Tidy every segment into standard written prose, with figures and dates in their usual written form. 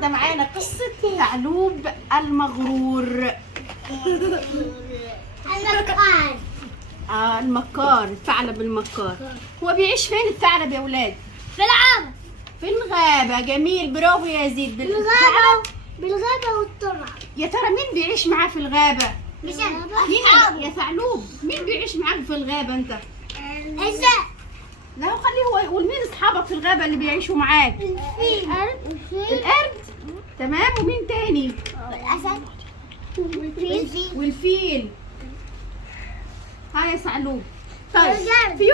ده معانا قصة ثعلوب المغرور. المكان. المكار، الثعلب المكار. هو بيعيش فين الثعلب يا ولاد؟ في الغابة. في الغابة. جميل، برافو يا يزيد. بالغابة والترعة. يا ترى مين بيعيش معاه في الغابة؟ مش مين يا ثعلوب؟ مين بيعيش معاك في الغابة انت؟ ازاي؟ لا خليه هو يقول. مين اصحابك في الغابة اللي بيعيشوا معاك؟ القرد. تمام، ومين تاني؟ الأسد والفيل. ها يا ثعلوب. طيب والجرد. في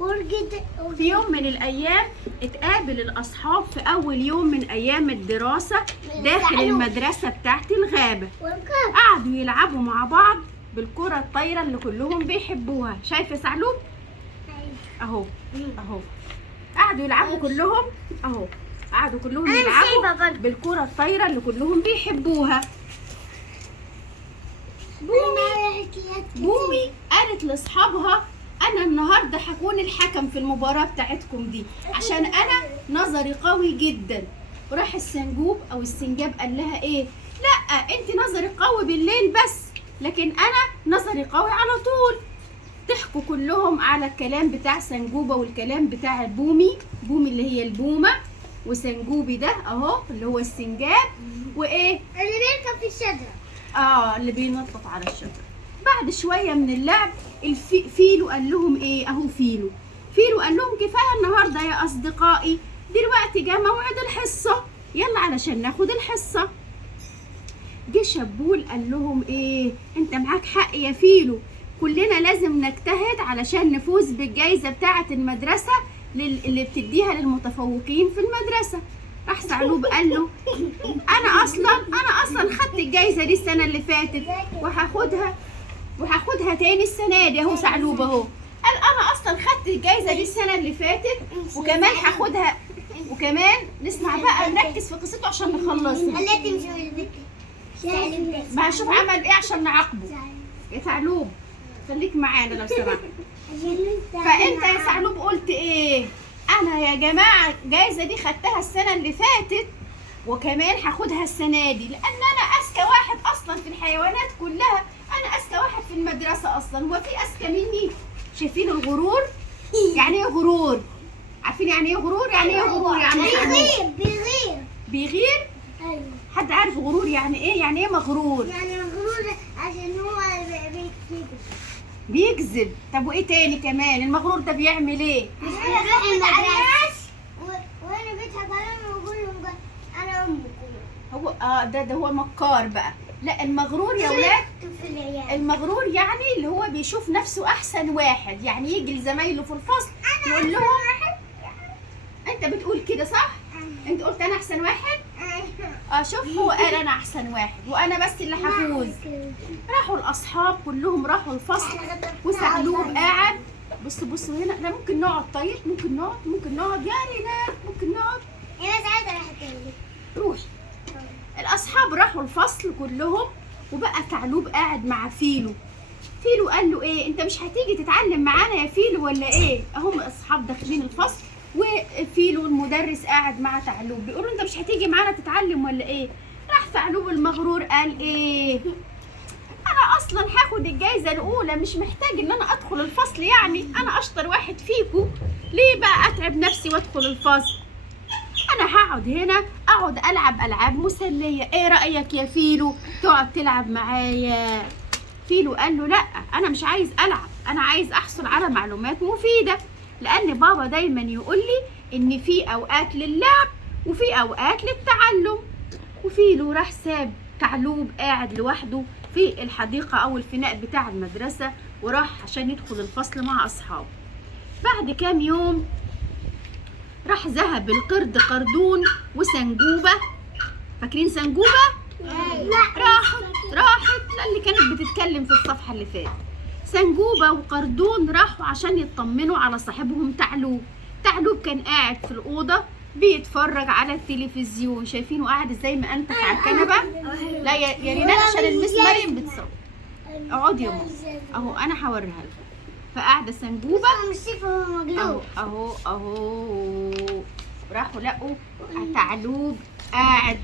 والجرد. يوم من الأيام اتقابل الأصحاب في أول يوم من أيام الدراسة داخل المدرسة بتاعت الغابة. والكلب. قعدوا يلعبوا مع بعض بالكرة الطايرة اللي كلهم بيحبوها. شايف يا ثعلوب؟ اهو اهو. قعدوا يلعبوا كلهم اهو. قعدوا كلهم يلعبوا بالكرة الطايرة اللي كلهم بيحبوها. بومي قالت لاصحابها انا النهارده هكون الحكم في المباراة بتاعتكم دي عشان انا نظري قوي جدا. وراح السنجوب او السنجاب قال لها ايه؟ لا انت نظرك قوي بالليل بس، لكن انا نظري قوي على طول. ضحكوا كلهم على الكلام بتاع سنجوبة والكلام بتاع بومي اللي هي البومة، وسنجوبي ده اهو اللي هو السنجاب، وايه اللي بيركب في الشجرة. اللي بينطط على الشجرة. بعد شوية من اللعب فيلو قال لهم ايه؟ اهو فيلو قال لهم كفاية النهاردة يا اصدقائي، دلوقتي جه موعد الحصة، يلا علشان ناخد الحصة. جه شبول قال لهم ايه؟ انت معاك حق يا فيلو، كلنا لازم نجتهد علشان نفوز بالجائزة بتاعة المدرسة اللي بتديها للمتفوقين في المدرسة. راح ثعلوب قال له انا اصلا خدت الجائزة دي السنة اللي فاتت وهاخدها تاني السنة دي. اهو ثعلوب اهو قال انا اصلا خدت الجائزة دي السنة اللي فاتت وكمان هاخدها. وكمان نسمع بقى، نركز في قصته عشان نخلصها. خليها تمشي من البيت. ما هنشوف عمل ايه عشان نعاقبه. يا ثعلوب خليك معانا لو سمحت. فانت يا ثعلوب قلت ايه؟ انا يا جماعه الجائزه دي خدتها السنه اللي فاتت وكمان هاخدها السنه دي، لان انا اذكى واحد اصلا في الحيوانات كلها، انا اذكى واحد في المدرسه اصلا. هو في اذكى مني؟ شايفين الغرور؟ يعني ايه غرور؟ عارفين يعني ايه غرور؟ يعني ايه غرور؟ يعني بيغير. ايوه. حد عارف غرور يعني ايه؟ يعني ايه مغرور؟ يعني مغرور عشان هو بيكذب. طب وايه تاني كمان؟ المغرور ده بيعمل ايه؟ مش بيروح المدرسة وانا بيضحك عليهم ويقول لهم انا امكم. هو ده هو مكار بقى. لا المغرور يا ولاد، المغرور يعني اللي هو بيشوف نفسه احسن واحد، يعني يجي لزمايله في الفصل يقول لهم انت بتقول كده صح؟ انت قلت انا احسن واحد؟ شوف هو قال انا احسن واحد وانا بس اللي هفوز. راحوا الاصحاب كلهم راحوا الفصل وثعلوب قاعد. بصوا هنا. لا ممكن نقعد. طيب ممكن نقعد يا رينات، ممكن نقعد. انا ساعتها راح اتكلم. روحي. الاصحاب راحوا الفصل كلهم وبقى ثعلوب قاعد مع فيلو قال له ايه؟ انت مش هتيجي تتعلم معانا يا فيلو ولا ايه؟ هم اصحاب داخلين الفصل وفيلو المدرس قاعد مع ثعلوب بيقول له انت مش هتيجي معانا تتعلم ولا ايه؟ راح ثعلوب المغرور قال ايه؟ انا اصلا هاخد الجايزه الاولى، مش محتاج ان انا ادخل الفصل، يعني انا اشطر واحد فيكم، ليه بقى اتعب نفسي وادخل الفصل؟ انا هقعد هنا اقعد العب العاب مسليه. ايه رايك يا فيلو تقعد تلعب معايا؟ فيلو قال له لا انا مش عايز العب، انا عايز احصل على معلومات مفيده، لان بابا دايما يقول لي ان في اوقات للعب وفي اوقات للتعلم. وفيلو راح ساب ثعلوب قاعد لوحده في الحديقه او الفناء بتاع المدرسه وراح عشان يدخل الفصل مع اصحابه. بعد كام يوم راح ذهب القرد قردون وسنجوبه. فاكرين سنجوبه؟ لا. راحت اللي كانت بتتكلم في الصفحه اللي فاتت. سنجوبة وقردون راحوا عشان يطمنوا على صاحبهم ثعلوب كان قاعد في الأوضة بيتفرج على التلفزيون. شايفينه قاعد ازاي مأنتخ على الكنبة؟ لا يا رينات عشان المس مريم بتصور. اقعدي يا ماما اهو انا هوريها لكم. فقاعدة سنجوبة اهو راحوا لقوا ثعلوب قاعد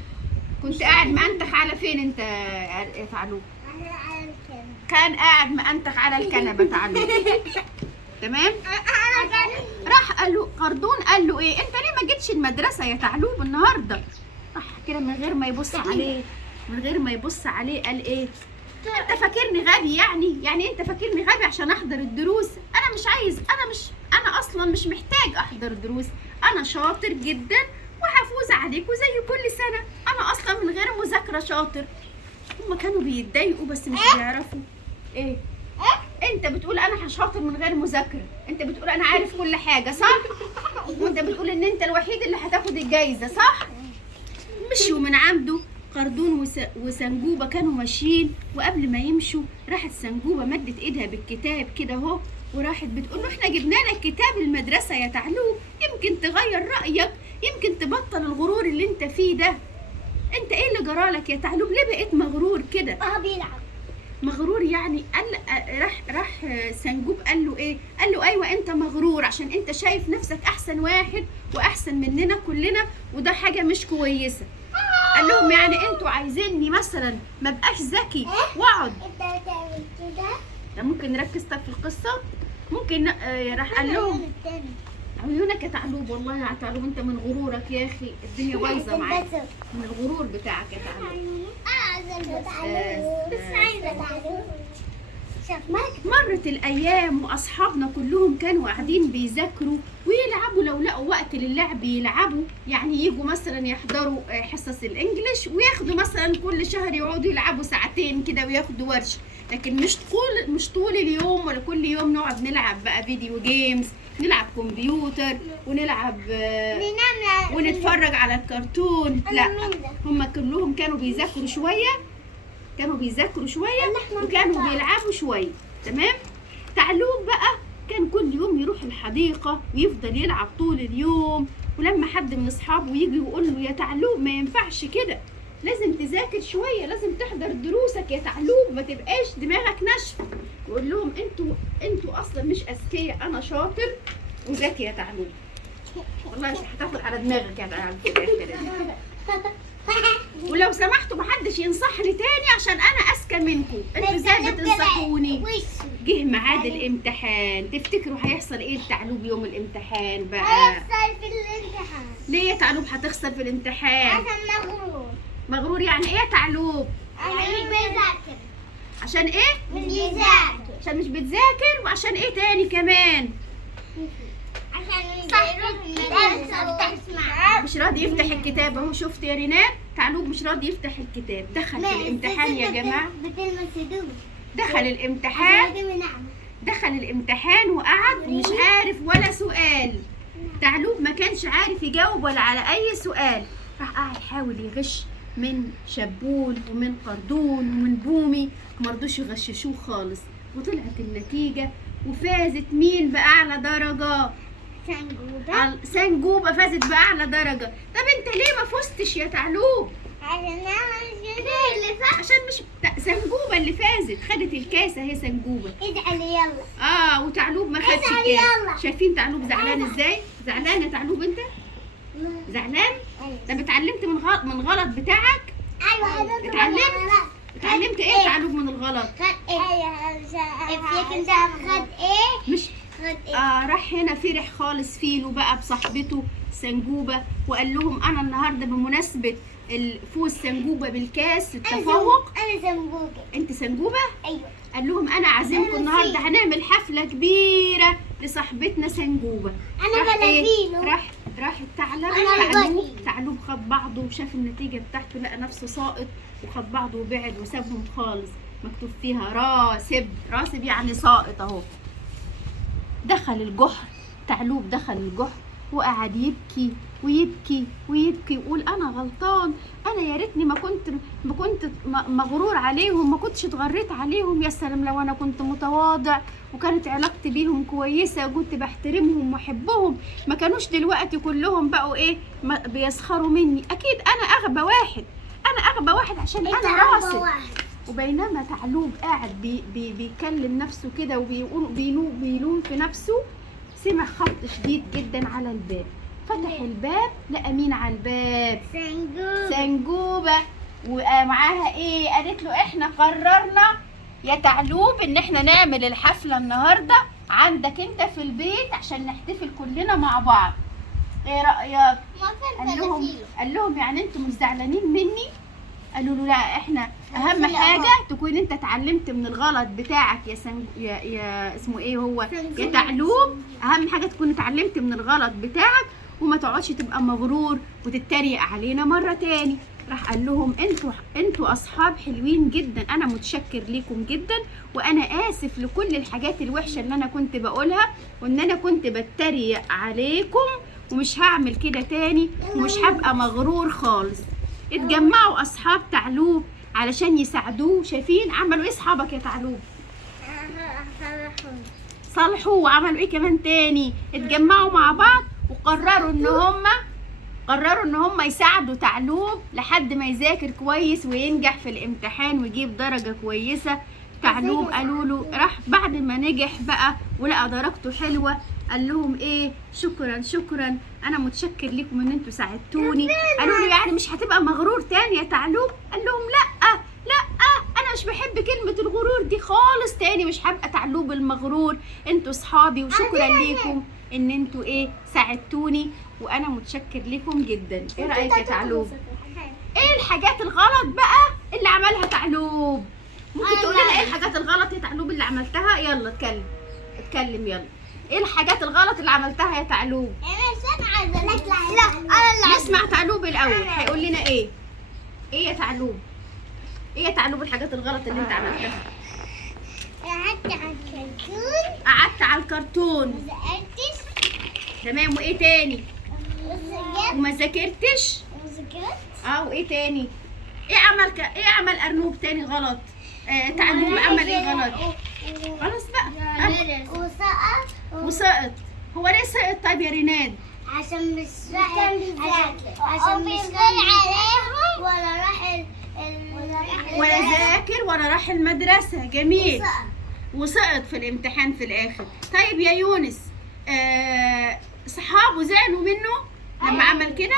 كنت قاعد مأنتخ على فين انت يا تعلوب؟ كان قاعد مأنتخ على الكنبه تعلوب. تمام. راح قال له قردون، قال له ايه انت ليه ما جيتش المدرسه يا تعلوب النهارده؟ راح كده من غير ما يبص عليه قال ايه انت فاكرني غبي؟ يعني انت فاكرني غبي عشان احضر الدروس؟ انا مش عايز، انا اصلا مش محتاج احضر دروس، انا شاطر جدا وهفوز عليكم زي كل سنه، انا اصلا من غير مذاكره شاطر. هما كانوا بيتضايقوا بس مش بيعرفوا ايه. انت بتقول انا شاطر من غير مذاكره، انت بتقول انا عارف كل حاجه صح؟ وانت بتقول ان انت الوحيد اللي هتاخد الجايزه صح؟ مشوا من عنده. قردون وسنجوبة كانوا ماشيين، وقبل ما يمشوا راحت سنجوبة مدت ايدها بالكتاب كده اهو، وراحت بتقول له احنا جبنا لك كتاب المدرسة يا تعلوب، يمكن تغير رأيك، يمكن تبطل الغرور اللي انت فيه ده. انت ايه اللي جرالك يا تعلوب؟ ليه بقيت مغرور كده؟ بيلعب. مغرور يعني؟ راح سنجوب قال له ايه؟ قال له ايوه انت مغرور عشان انت شايف نفسك احسن واحد واحسن مننا كلنا، وده حاجة مش كويسة. قال لهم يعني انتوا عايزيني مثلا ما بقاش ذكي واقعد؟ انت بتعمل كده؟ ده ممكن نركز طب في القصه؟ ممكن راح قال لهم عيونك يا تعلوب، والله يا تعلوب انت من غرورك يا اخي الدنيا بايظه معاك، من الغرور بتاعك يا تعلوب. بس عايزه اتعلم. مرت الايام واصحابنا كلهم كانوا قاعدين بيذاكروا ويلعبوا، لو لقوا وقت للعب يلعبوا، يعني يجوا مثلا يحضروا حصص الانجليش وياخدوا مثلا كل شهر يقعدوا يلعبوا ساعتين كده وياخدوا ورشه، لكن مش طول اليوم ولا كل يوم نقعد نلعب بقى فيديو جيمز، نلعب كمبيوتر ونلعب ونتفرج على الكرتون. لا، هم كلهم كانوا بيذاكروا شويه، وكانوا بيلعبوا شويه. تمام. تعلوب بقى كان كل يوم يروح الحديقه ويفضل يلعب طول اليوم، ولما حد من اصحابه يجي يقول له يا تعلوب ما ينفعش كده، لازم تذاكر شويه، لازم تحضر دروسك يا تعلوب، ما تبقاش دماغك ناشفه، يقول لهم انتوا اصلا مش اذكياء، انا شاطر وذكي يا تعلوب. والله مش هتاخد على دماغك يا تعلوب في الاخر. ولو سمحتوا محدش ينصحني تاني عشان انا اذكى منكم، انتوا ازاي بتنصحوني؟ جه ميعاد الامتحان، تفتكروا هيحصل ايه لتعلوب يوم الامتحان بقى؟ هيخسر في الامتحان. ليه يا تعلوب هتخسر في الامتحان؟ عشان مغرور. مغرور يعني ايه يا تعلوب؟ عشان مش بيذاكر. عشان ايه؟ مش بيذاكر. عشان مش بتذاكر، وعشان ايه تاني كمان؟ عشان مش بيروح المدرسة. مش راضي يفتح الكتاب اهو، شفت يا رينان؟ تعلوب مش راضي يفتح الكتاب، دخل في الامتحان يا جماعه، بتلمس هدومه. دخل الامتحان وقعد ومش عارف ولا سؤال. تعلوب ما كانش عارف يجاوب ولا على اي سؤال، راح قاعد يحاول يغش من شبول ومن قردون ومن بومي، مرضوش يغششوه خالص، وطلعت النتيجه وفازت مين بأعلى درجة؟ سنجوبة فازت بأعلى درجة. طب انت ليه ما فزتش يا تعلوب؟ عشان مش سنجوبة اللي فازت، خدت الكاس اهي سنجوبة. ادعي يلا. وتعلوب ما خدش الكاس. شايفين تعلوب زعلان ازاي؟ زعلان يا تعلوب انت؟ زعلان؟ طب اتعلمت من غلط بتاعك؟ ايوه اتعلمت ايه يا تعلوب من الغلط؟ خد ايه؟ مش راح هنا فرح خالص فيلو بقى بصاحبته سنجوبة، وقال لهم انا النهارده بمناسبة الفوز سنجوبة بالكاس التفوق. انا سنجوبة. انت سنجوبة؟ ايوه. قال لهم انا عازمكم النهارده، هنعمل حفلة كبيرة لصاحبتنا سنجوبة. انا بلافينو. راح تعلوب خد بعضه وشاف النتيجة بتاعته، لقى نفسه ساقط، وخد بعضه وبعد وسابهم خالص، مكتوب فيها راسب يعني ساقط اهو. دخل الجحر، تعلوب دخل الجحر وقعد يبكي ويبكي ويقول انا غلطان، انا يا ريتني ما كنت مغرور عليهم، ما كنتش اتغريت عليهم، يا سلام لو انا كنت متواضع وكانت علاقتي بيهم كويسه وكنت بحترمهم واحبهم، ما كانوش دلوقتي كلهم بقوا ايه بيسخروا مني. اكيد انا اغبى واحد عشان انا راسب. وبينما تعلوب قاعد بيكلم نفسه كده وبيلوم في نفسه، سمع خبط شديد جدا على الباب. فتح الباب لقى مين على الباب؟ سنجوب. سنجوبة. ومعاها ايه؟ قالت له احنا قررنا يا تعلوب ان احنا نعمل الحفلة النهاردة عندك انت في البيت عشان نحتفل كلنا مع بعض. ايه رأيك؟ قال لهم يعني انتوا مش زعلانين مني؟ قالوا له لا، احنا اهم حاجة تكون انت اتعلمت من الغلط بتاعك يا اسمه ايه هو؟ يا تعلوب. اهم حاجة تكون اتعلمت من الغلط بتاعك وما تقعدش تبقى مغرور وتتريق علينا مرة تاني. راح قال لهم انتوا اصحاب حلوين جدا، انا متشكر ليكم جدا، وانا اسف لكل الحاجات الوحشه اللي انا كنت بقولها، وان انا كنت بتريق عليكم، ومش هعمل كده تاني، ومش هبقى مغرور خالص. اتجمعوا اصحاب تعلوب علشان يساعدوه. شايفين عملوا ايه اصحابك يا تعلوب؟ صلحوا. وعملوا ايه كمان تاني؟ اتجمعوا مع بعض وقرروا ان هم يساعدوا تعلوب لحد ما يذاكر كويس وينجح في الامتحان ويجيب درجة كويسة. تعلوب قالوا له، راح بعد ما نجح بقى ولقى درجته حلوة قال لهم ايه؟ شكرا انا متشكر لكم ان انتوا ساعدتوني. قالوا له يعني مش هتبقى مغرور تاني يا تعلوب؟ قال لهم لا انا مش بحب كلمة الغرور دي خالص تاني، مش هبقى تعلوب المغرور. انتوا صحابي وشكرا ليكم ان انتوا ايه ساعدتوني، وانا متشكر لكم جدا. ايه رايك يا تعلوب؟ ايه الحاجات الغلط بقى اللي عملها تعلوب؟ ممكن تقولي لنا ايه الحاجات الغلط يا تعلوب اللي عملتها؟ يلا اتكلم يلا. ايه الحاجات الغلط اللي عملتها يا تعلوب؟ نسمع تعلوب الاول هيقول لنا ايه يا تعلوب؟ ايه يا تعلوب الحاجات الغلط اللي انت عملتها؟ قعدت على الكرتون. تمام. وايه تاني؟ وما ذاكرتش. وايه تاني؟ ايه عمل ارنوب تاني غلط؟ تعلوب عمل ايه غلط؟ خلاص بقى. وسقط. هو ليه سقط طيب يا ريناد؟ عشان مش عليهم ولا ذاكر ولا راح المدرسة. جميل. وسقط في الامتحان في الاخر. طيب يا يونس، صحابه زعلوا منه لما عمل كده؟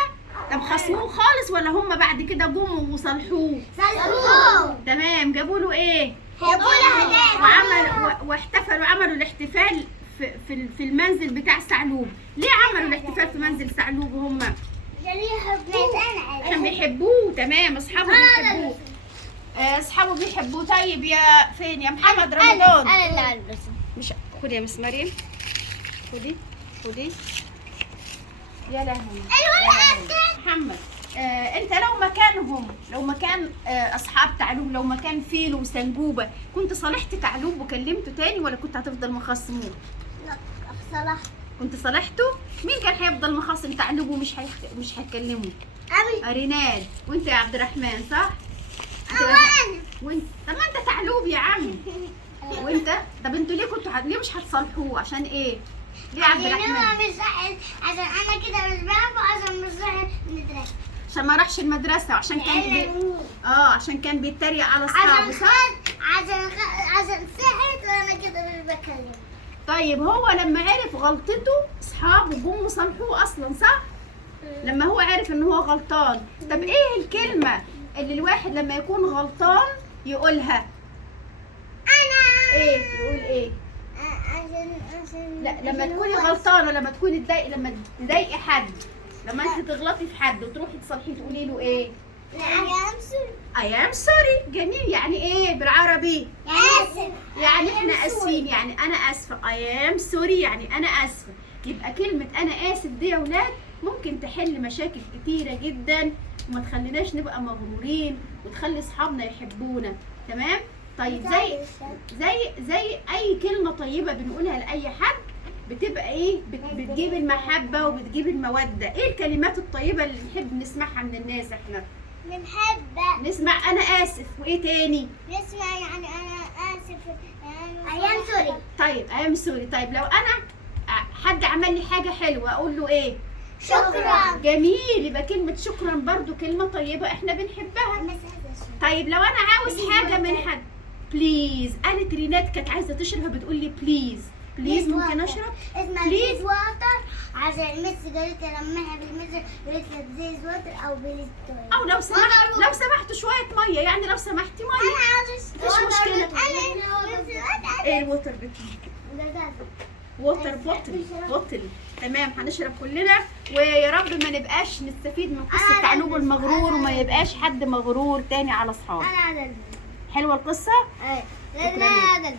طب خصموه خالص ولا هم بعد كده جم وصلحوه؟ تمام. جابوا له ايه؟ وعملوا واحتفلوا، عملوا الاحتفال في المنزل بتاع ثعلوب. ليه عملوا الاحتفال في منزل ثعلوب وهم؟ عشان بيحبوه. تمام. اصحابه بيحبوه. اصحابه بيحبوه. طيب يا فين يا محمد رمضان؟ انا اللي هلبسه. مش خدي يا مس مريم، خدي يا لهوي. محمد، انت لو مكان اصحاب تعلوب، لو مكان فيلو وسنجوبه، كنت صالحت تعلوب وكلمته تاني ولا كنت هتفضل مخصموه؟ لا صلاح. كنت صالحته؟ مين كان هيفضل مخاصم تعلوب ومش هيكلمه؟ ريناد. وانت يا عبد الرحمن صح؟ وانت. طب ما انت تعلوب يا عم. وانت. طب انتوا ليه مش هتصالحوه؟ عشان ايه؟ ليه يا عبد الرحمن؟ عشان انا كده مش بحبه، عشان مش رايح المدرسه، عشان ما راحش المدرسه، وعشان كان عشان كان بيتريق على اصحابه صح؟ عشان سحرت وانا كده مش بكلمه. طيب هو لما عرف غلطته اصحابه جم وصالحوه اصلا صح؟ لما هو عرف ان هو غلطان. طب ايه الكلمه اللي الواحد لما يكون غلطان يقولها؟ انا ايه يقول ايه؟ عشان لا، لما تكوني غلطانه، لما تضايقي حد، لما انت تغلطي في حد وتروحي تصالحيه تقولي له ايه؟ I am sorry. جميل. يعني ايه بالعربي؟ اسف. يعني احنا اسفين، يعني انا اسفه. I am sorry يعني انا اسفه. يبقى كلمه انا اسف دي يا ولاد ممكن تحل مشاكل كتيره جدا وما تخليناش نبقى مغرورين وتخلي اصحابنا يحبونا. تمام؟ طيب زي اي كلمه طيبه بنقولها لاي حد بتبقى ايه؟ بتجيب المحبه وبتجيب الموده. ايه الكلمات الطيبه اللي نحب نسمعها من الناس؟ احنا بنحب نسمع انا اسف. وايه تاني؟ نسمع يعني انا اسف، I am sorry. طيب I am sorry. طيب لو انا حد عمل لي حاجه حلوه اقول له ايه؟ شكرا. جميل. يبقى كلمه شكرا برضو كلمه طيبه احنا بنحبها. طيب لو انا عاوز حاجه من حد، بليز. قالت ريناد كانت عايزه تشرب بتقول لي بليز. بليز ممكن اشرب؟ اسمها بليز. بليز واتر، عشان ميس قالت لمها بالمصري قالت لها بليز واتر او بليز تويلت. او لو سمحتوا شويه ميه، يعني لو سمحتي ميه. مفيش مشكله. ايه الوتر ووتر بوتل. تمام، هنشرب كلنا، ويا رب ما نبقاش نستفيد من قصه تعلوب المغرور، وما يبقاش حد مغرور تاني على اصحابه. انا عدل. حلوه القصه. ايه شكراً لا لك. عدل.